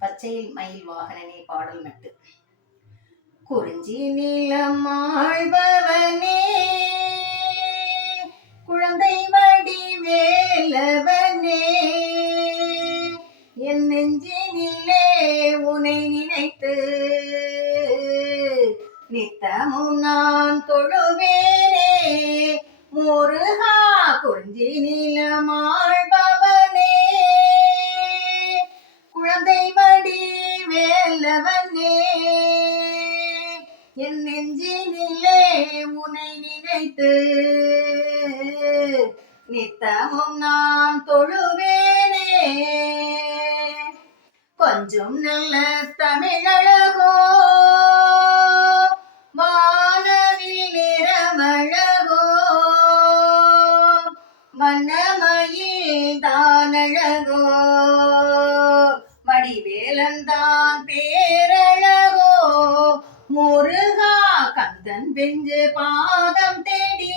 பச்சையில் மயில் வாகனனே பாடல் நட்டு. குறிஞ்சி நிலம் ஆழ்பவனே, குழந்தை வடிவேலவனே, என் நெஞ்சினிலே உனை நினைத்து நித்தமும் நான் தொழுவேனே. முருகா குறிஞ்சி நிலம் ஆழ்பவனே, குழந்தை வடிவேலவனே, என் நெஞ்சினிலே உனை நினைத்து நித்தமும் நான் தொழுவேனே. கொஞ்சம் நல்ல தமிழழகோ, வானவில் நிறமழகோ, வண்ணமயில் தானழகோ, வடிவேலன் தான் பேரழகோ. முருகா கந்தன் பெஞ்சு பாதம் தேடி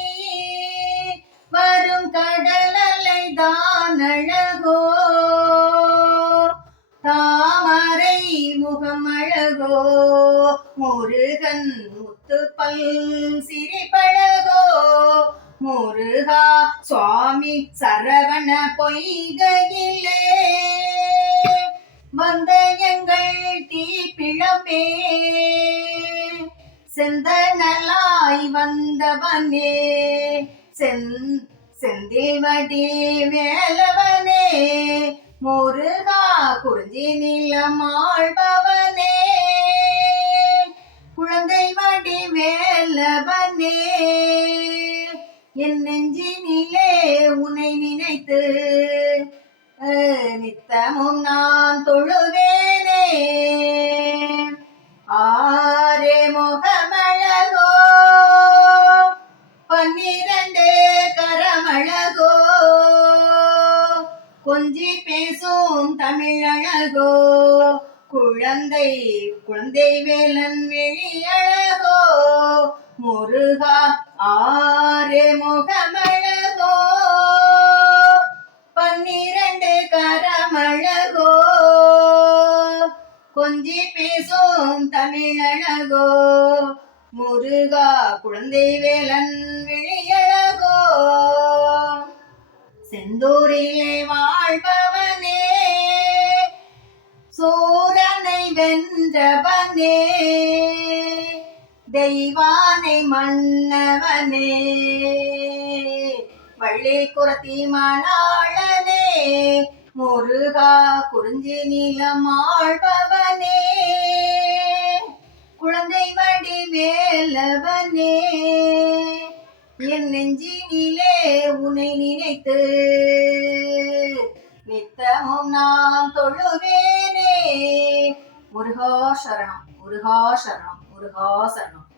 வரும் கடல் அலை தானழகோ, தாமரை முகம் அழகோ, முருகன் முத்துப்பல் சிரிப்பழகோ. முருகா சுவாமி சரவண பொய்கையிலே வந்த எங்கள் தீப்பிழம்பே, செந்தனலாய் வந்தவனே, செந்தில் வடிவேலவனே. முருகா குறிஞ்சி நிலம் ஆழ்பவனே, குழந்தை வடிவேலவனே, என் நெஞ்சினிலே உனை நினைத்து நித்தமும் நான் தொழுவேனே. ஆரே முகமழகோ, 12 கரமழகோ, கொஞ்சி பேசும் தமிழழகோ, குழந்தை வேலன் வெளியழகோ. முருகா ஆரே முகமழகோ, 12 கரமழகோ, கொஞ்சி பேசும் தமிழழகோ. முருகா குழந்தை வேலன் வெளியழகோ. செந்தூரிலே வாழ்பவனே, சூரனை வென்றவனே, தெய்வானை மன்னவனே, வள்ளி குரத்தி மணாளனே. முருகா குறிஞ்சி நிலம் ஆழ்பவனே, குழந்தை வடிவேலவனே, என் நெஞ்சினிலே உனை நினைத்து நித்தமும் நான் தொழுவேனே. முருகா சரணம், முருகா சரணம், முருகா சரணம்.